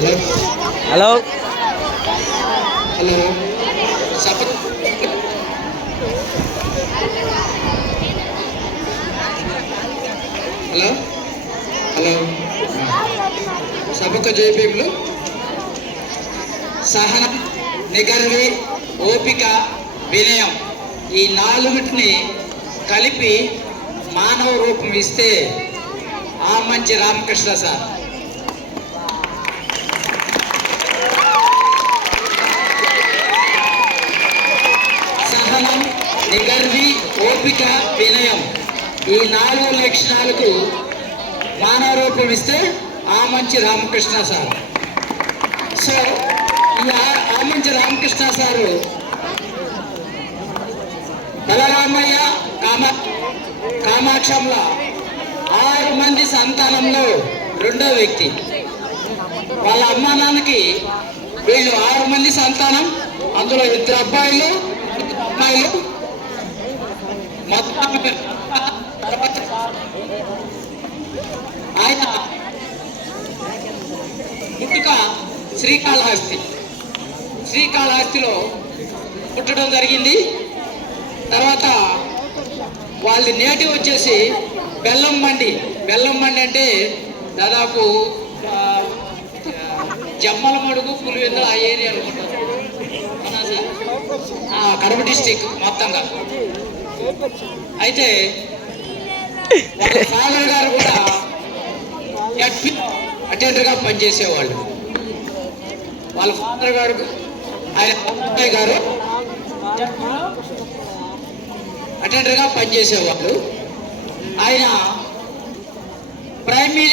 Hello hello hello hello సభకు జయభీములు. సహనం, నిగర్వి, ఓపిక, వినయం ఈ నాలుగిటిని కలిపి మానవ రూపం ఇస్తే ఆ మంచి రామకృష్ణ సార్. సహనం, నిగర్వి, ఓపిక, వినయం ఈ 4 లక్షణాలకు మానవ రూపం ఇస్తే ఆ మంచి రామకృష్ణ సార్. సో ఈ ఆ మంచి రామకృష్ణ సారు బలరామయ్య కామాక్షంల 6 మంది సంతానంలో 2వ వ్యక్తి. వాళ్ళ అమ్మా నాన్నకి వీళ్ళు 6 మంది సంతానం, అందులో 2 అబ్బాయిలు 2 అమ్మాయిలు. మొత్తం ఆయన పుట్టుక శ్రీకాళహస్తిలో పుట్టడం జరిగింది. తర్వాత వాళ్ళది నేటివ్ వచ్చేసి బెల్లంబండి అంటే దాదాపు జమ్మలమడుగు, పులివెందుల ఆ ఏరియా అనుకుంటారు, కడప డిస్టిక్ మొత్తంగా. అయితే వాళ్ళ ఫాదర్ గారు కూడా అటెండర్గా పనిచేసేవాళ్ళు. వాళ్ళ ఫాదర్ గారు ఆయన అబ్బాయి గారు అటెండర్గా పనిచేసేవాళ్ళు. ఆయన ప్రైమరీ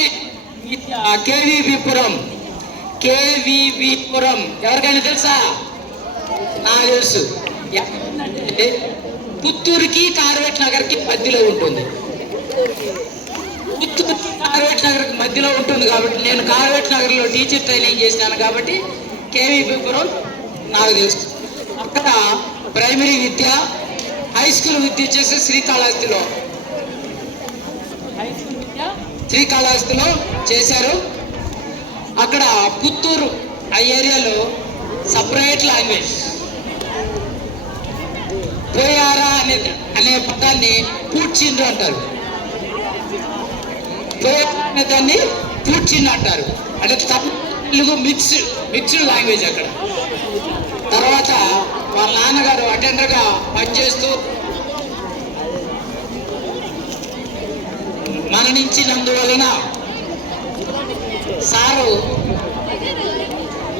కేవీబీపురం ఎవరికైనా తెలుసా? నాకు తెలుసు. పుత్తూరుకి కార్వేట్ నగర్కి మధ్యలో ఉంటుంది. పుత్తూరుకి కార్వేట్ నగర్కి మధ్యలో ఉంటుంది కాబట్టి నేను కార్వేట్ నగర్లో టీచర్ ట్రైనింగ్ చేసినాను కాబట్టి కేవీబీపురం నాకు తెలుసు. అక్కడ ప్రైమరీ విద్య, హై స్కూల్ విద్య వచ్చేసి శ్రీకాళహస్తిలో చేశారు. అక్కడ పుత్తూరు ఆ ఏరియాలో సపరేట్ లాంగ్వేజ్ పోయారా అనే పదాన్ని పూడ్చిండ్రు అంటారు. పోయారా అనే దాన్ని పూడ్చిండ్రు అంటారు. అంటే తెలుగు మిక్స్డ్ లాంగ్వేజ్ అక్కడ. తర్వాత వాళ్ళ నాన్నగారు అటెండర్గా పనిచేస్తూ మరణించినందువలన సారు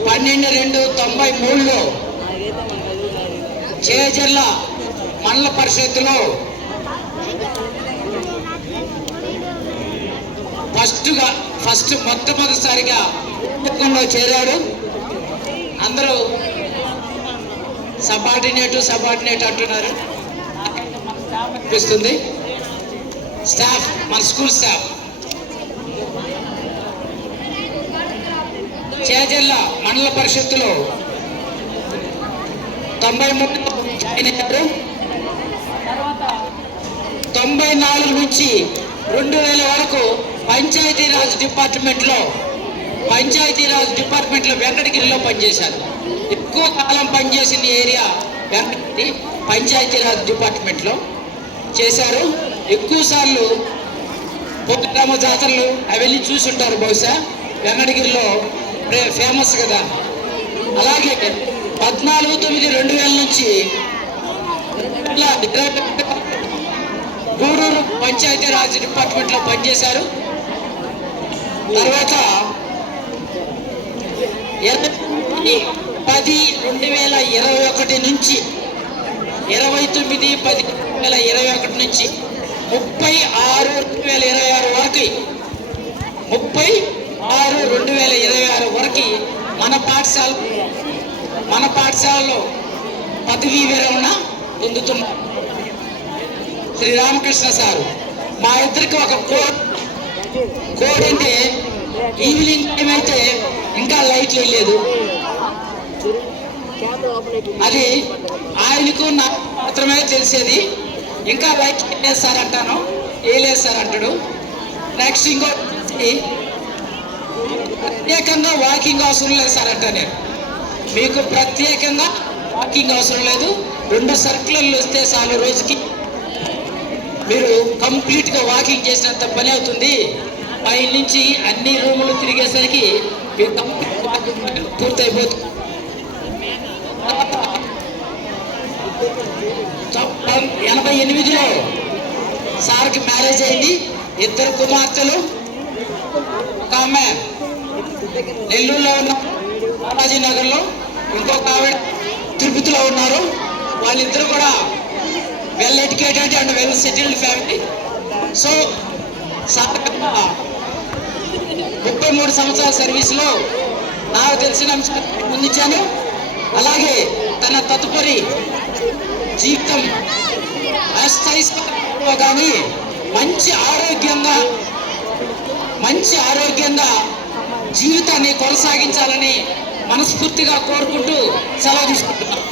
12/2/93లో చేజర్ల మండల పరిషత్తులో మొట్టమొదటిసారిగా చేరాడు. అందరూ సబార్డినేట్ అంటున్నారు. అనిపిస్తుంది స్టాఫ్, మన స్కూల్ స్టాఫ్. చేజర్ల మండల పరిషత్తులో 93 జాయిన్ అయ్యారు. తర్వాత 94 నుంచి 2000 వరకు పంచాయతీరాజ్ డిపార్ట్మెంట్లో వెంకటగిరిలో పనిచేశారు. ఎక్కువ కాలం పనిచేసిన ఏరియా వెంకటగిరి పంచాయతీరాజ్ డిపార్ట్మెంట్లో చేశారు. ఎక్కువ సార్లు పొద్దుగ్రామ జాతరలు అవన్నీ చూసుంటారు బహుశా. వెంకటగిరిలో ఫేమస్ కదా. అలాగే 14/9/2000 నుంచి గూడూరు పంచాయతీరాజ్ డిపార్ట్మెంట్లో పనిచేశారు. తర్వాత 10/10/2021 నుంచి 29/10/2021 నుంచి 36/2026 వరకు 36/2026 వరకు మన పాఠశాలలో పదవీ విరమణ పొందుతున్నారు శ్రీరామకృష్ణ సారు. మా ఇద్దరికి ఒక కోడ్ అంటే ఈవినింగ్ టైం అయితే ఇంకా లైట్లు వెళ్ళలేదు. అది ఆయనకు నాకు మాత్రమే తెలిసేది. ఇంకా లైట్లు వేయలేదు సార్ అంటాను, వేయలేదు సార్ అంటాడు. నెక్స్ట్ ఇంకో ప్రత్యేకంగా వాకింగ్ అవసరం లేదు సార్ అంట నేను. మీకు ప్రత్యేకంగా వాకింగ్ అవసరం లేదు, 2 సర్కిళ్ళు వస్తే చాలు రోజుకి మీరు కంప్లీట్గా వాకింగ్ చేసినంత పని అవుతుంది. పై నుంచి అన్ని రూములు తిరిగేసరికి మీకు కంప్లీట్ వాకింగ్ పూర్తయిపోతుంది. 88లో సార్కి మ్యారేజ్ అయింది, 2 కుమార్తెలు, ఒక ఆమె నెల్లూరులో ఉన్న బాలాజీ నగర్లో, ఇంకొక ఆవిడ తిరుపతిలో ఉన్నారు. వాళ్ళిద్దరూ కూడా well educated and well settled family. So sir 33 సంవత్సరాల సర్వీస్లో నాకు తెలిసిన అంశాలు ముందుంచాను. అలాగే తన తదుపరి జీవితం కానీ మంచి ఆరోగ్యంగా జీవితాన్ని కొనసాగించాలని మనస్ఫూర్తిగా కోరుకుంటూ సెలవు తీసుకుంటున్నాను.